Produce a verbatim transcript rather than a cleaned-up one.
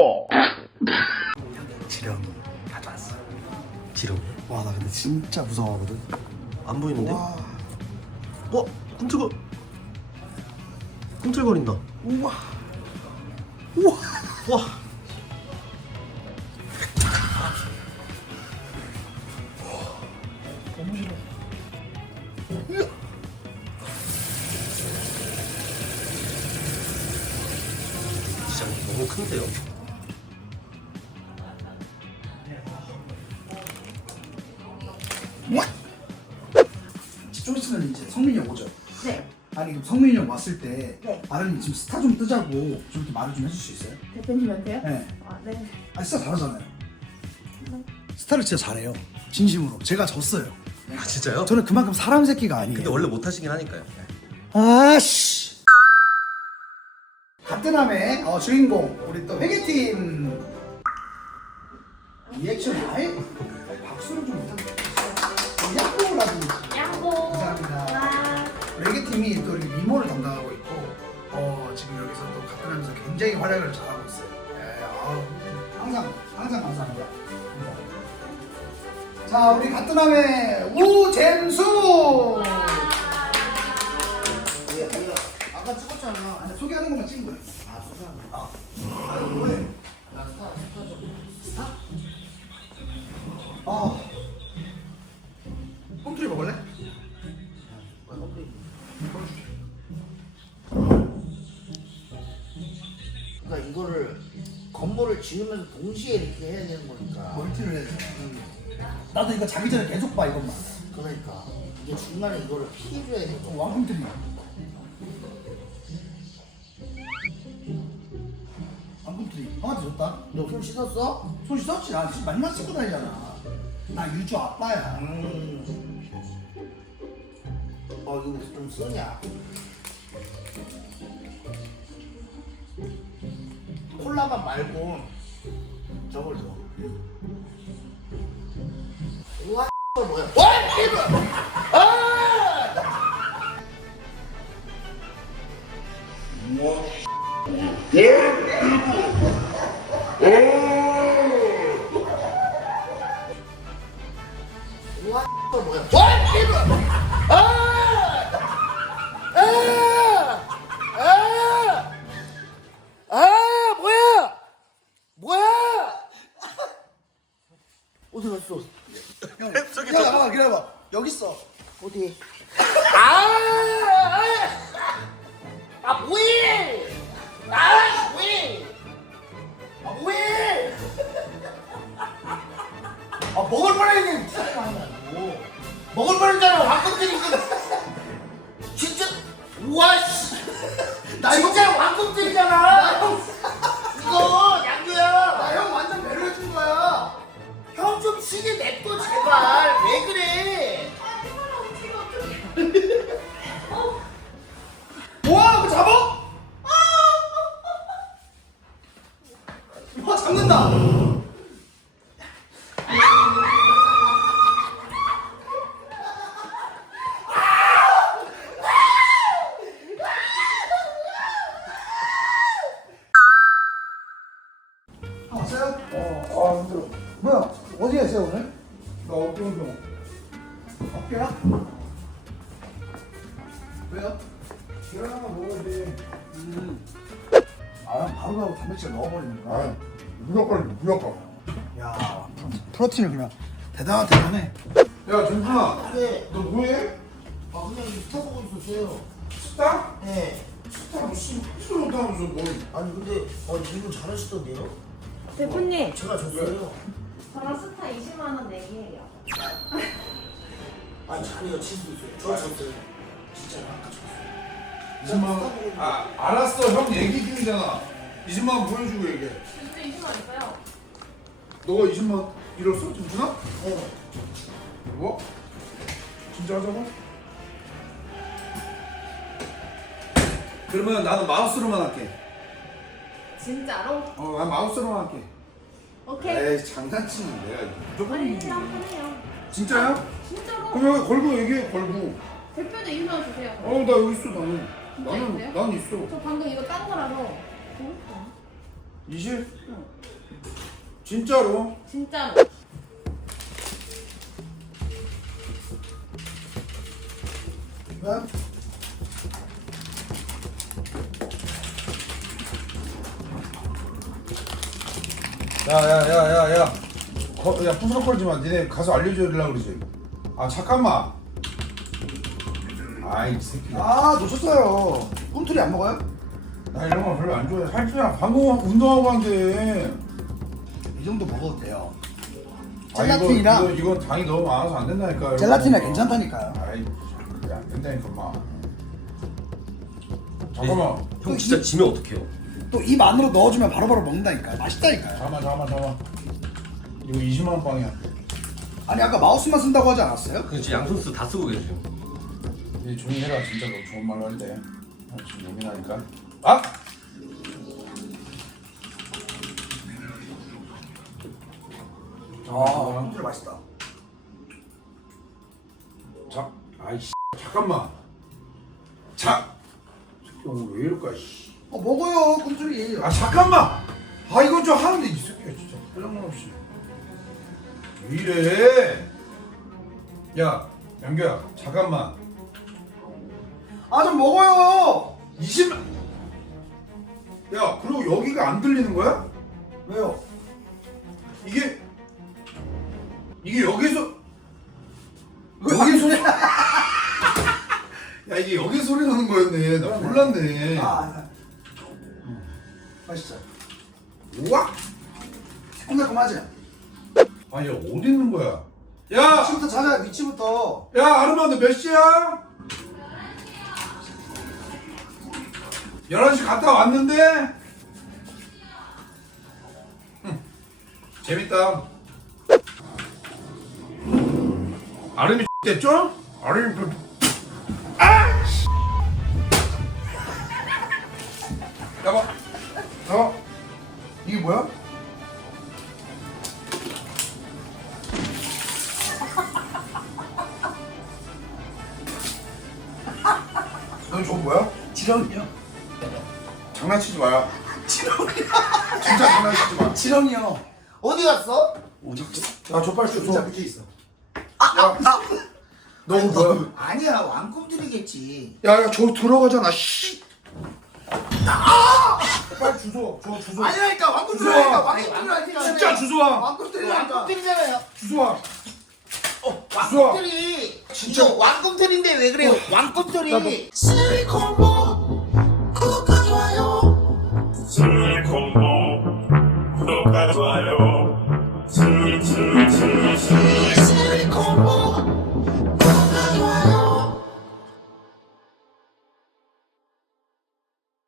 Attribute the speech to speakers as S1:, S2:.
S1: 콤보.
S2: 지렁이 가져왔어.
S3: 지렁이?
S2: 와, 나 근데 진짜 무서워하거든.
S3: 안 보이는데?
S2: 와,
S3: 어? 꿈틀거 꿈틀거린다.
S2: 우와, 우와,
S3: 와.
S2: 너무 싫어.
S3: 진짜 너무 큰데요?
S2: 좀 있으면 이제 성민이 형 오죠?
S4: 네.
S2: 아니 그럼 성민이 형 왔을 때
S4: 네.
S2: 아련이 지금 스타 좀 뜨자고 좀 이렇게 말을 좀 해줄 수 있어요?
S4: 대표님한테요?
S2: 네.
S4: 아, 네.
S2: 아 스타 잘하잖아요.
S4: 네.
S2: 스타를 진짜 잘해요. 진심으로. 제가 졌어요.
S3: 아 진짜요?
S2: 저는 그만큼 사람 새끼가 아니에요.
S3: 근데 원래 못하시긴 하니까요.
S2: 아씨. 가뜨남의 어, 주인공 우리 또 회계팀 리액션 아예 박수를 좀 부탁드립니다. 양보라든지.
S4: 양보.
S2: 감사합니다.
S4: 와.
S2: 회계팀이 또 이렇게 미모를 담당하고 있고 어, 지금 여기서 또 가뜨남에서 굉장히 활약을 잘하고 있어요. 예, 아우, 항상 항상 감사합니다. 자 우리 가뜨남의 우잼수.
S5: 아까 찍었잖아.
S2: 아니, 소개하는 것만 찍은 거예요.
S5: 아, 소개하는
S2: 아, 아 왜?
S5: 나 스타, 스타 좀.
S2: 스타? 아, 홈트리 먹을래?
S5: 왜 홈페이지? 그러니까 이거를 건물을 지으면서 동시에 이렇게 해야 되는 거니까.
S2: 멀티를 해야 돼. 나도 이거 자기 전에 계속 봐 이것만.
S5: 그러니까 이게 중간에 이거를 피해줘야 돼.
S2: 어, 왕홈트리. 왕홈트리. 형한테 줬다.
S5: 너 손 씻었어?
S2: 손 씻었지? 나 지금 맨날 씻고 다니잖아. 나 유주 아빠야.
S5: 음. 어 이거 좀 쓰냐? 콜라만 말고 저걸 줘. 와 뭐야? 와 이거! 아! 와 뭐야? 와 이거! 아! 아! 아! 아 뭐야? 뭐야? 어디 갔어?
S2: 형, 야, 잠깐만 기다려봐. 여기 있어.
S5: 어디? 아! 아 뭐해? 아 뭐해? 아 뭐해? 아 먹을 뻔했네. 먹을 뻔했잖아. 왕꿈틀이 이거. 진짜 우와 씨. 나 진짜 왕꿈틀이잖아. 이거 양규야.
S2: 나 형 완전 배려해 준 거야.
S5: 형 좀 쉬게 냅둬 제발. 왜 그래?
S2: 뭐야? 그거 잡아? 와 잡는다. 아, 왔어요? 어, 아 힘들어. 뭐야? 어디 갔어요 오늘? 나 어깨 운동. 어깨야? 왜요? 계란 하나 먹어야지. 음. 아, 바로 가고 단백질 넣어버리는 거야.
S6: 아, 무조건 무조건.
S2: 야, 프로틴을 그냥 대단한 대단해.
S6: 야, 정준아,
S5: 네.
S6: 너 뭐해?
S5: 아 그냥 이 스타 보고 있었어요.
S6: 스타?
S5: 네.
S6: 스타 무슨 하지도 못하면서 뭘?
S5: 아니 근데 어 이분 잘하시던데요?
S4: 대표님,
S5: 제가 줬어요.
S4: 저랑 스타 이십만 원 내기해요.
S5: 아니 잘해요. 지수도 있어요. 저 줬어요. 진짜로 아까 줬어요.
S6: 이십만 원. 아, 알았어. 형 얘기 중이잖아. 이십만 원 보여주고 얘기해.
S4: 진짜 이십만 원 있어요?
S6: 너가 이십만 원 잃었어, 정준아?
S5: 네.
S6: 뭐? 진짜 하자고? 그러면 나는 마우스로만 할게.
S4: 진짜로?
S6: 어, 난 마우스로만 할게.
S4: 오케이.
S6: 에이, 장난치는 내가 무조건
S4: 아니,
S6: 이기지.
S4: 한번 해요.
S6: 진짜야?
S4: 진짜로?
S6: 그럼 여기 걸고 얘기해, 걸고.
S4: 대표님 이십만 원 주세요.
S6: 어, 나 여기 있어, 나는.
S4: 진짜
S6: 나는,
S4: 있어요?
S6: 난 있어.
S4: 저 방금 이거 딴 거라서. 고맙다.
S6: 이십? 진짜로?
S4: 진짜로.
S2: 왜?
S6: 야야야야야 야 부스럭거리지 마. 니네 가서 알려주려고 그러지. 아 잠깐만. 아이 새끼.
S2: 아 놓쳤어요. 꿈틀이 안 먹어요?
S6: 나 이런 거 별로 안 좋아해. 살찌야. 방금 운동하고 한게.
S2: 이 정도 먹어도 돼요.
S6: 아,
S2: 젤라틴이랑
S6: 이거, 이거, 이건 당이 너무 많아서 안 된다니까. 이런
S2: 젤라틴이랑
S6: 거.
S2: 괜찮다니까요.
S6: 아이 그게 안 된다니까 마. 잠깐만.
S3: 형 진짜 지면 어떡해요?
S2: 또 입 안으로 넣어주면 바로바로 먹는다니까요. 맛있다니까요.
S6: 잠깐만 잠깐만 잠깐만. 이거 이십만 원 빵이야.
S2: 아니 아까 마우스만 쓴다고 하지 않았어요?
S3: 그 지금 양손수 다 쓰고 계세요.
S6: 이 조용히 해라. 진짜 너 좋은 말로 할 때. 아, 지금 예민하니까. 아!
S2: 아, 꿈틀이 맛있다.
S6: 자, 아이씨, 잠깐만. 자, 새끼 오늘 왜 이럴까, 씨.
S2: 어 먹어요 꿈틀이.
S6: 아, 잠깐만. 아, 이건 좀 하는데 이 새끼야 진짜 짜장면 없이. 왜 이래? 야, 양규야, 잠깐만.
S2: 아 좀 먹어요.
S6: 이십만. 야, 그리고 여기가 안 들리는 거야?
S2: 왜요?
S6: 이게 이게 여기서 여기 소리. 야, 이게 여기 소리 나는 거였네. 나 몰랐네.
S2: 아, 아. 맛있죠.
S6: 우와.
S2: 새콤달콤하지?
S6: 아니 어디 있는 거야? 야!
S2: 위치부터 찾아. 위치부터.
S6: 야 아르마 너 몇 시야? 열한 시 갔다 왔는데? 응. 재밌다. 아름이 됐죠? 아름이 그... 아! 씨. 여보 여보
S2: 이게 뭐야?
S6: 넌 저거 뭐야?
S2: 지렁이요.
S6: 장난치지 마요.
S2: 지렁이요.
S6: 진짜 장난치지 마.
S2: 지렁이요.
S5: 어디 갔어?
S2: 어디 있지?
S6: 야, 저 빨리
S2: 진짜
S6: 줘.
S2: 밑에 있어.
S6: 야, 너 뭐야?
S5: 아니야 왕꿈틀이겠지.
S6: 야, 야, 저 들어가잖아. 씨. 빨리 주소. 저 주소.
S2: 아니라니까
S6: 주워.
S2: 왕꿈틀이라니까 왕꿈틀이라니까.
S6: 진짜 주소 와.
S2: 왕꿈틀이라니까.
S5: 왕꿈틀이잖아요.
S6: 주소 와.
S5: 어,
S6: 주워.
S5: 왕꿈틀이.
S6: 진짜.
S5: 이거 왕꿈틀인데 왜 그래요? 왕꿈틀이.
S1: 실리콘보 구독과 좋아요 실리콘보 구독과 좋아요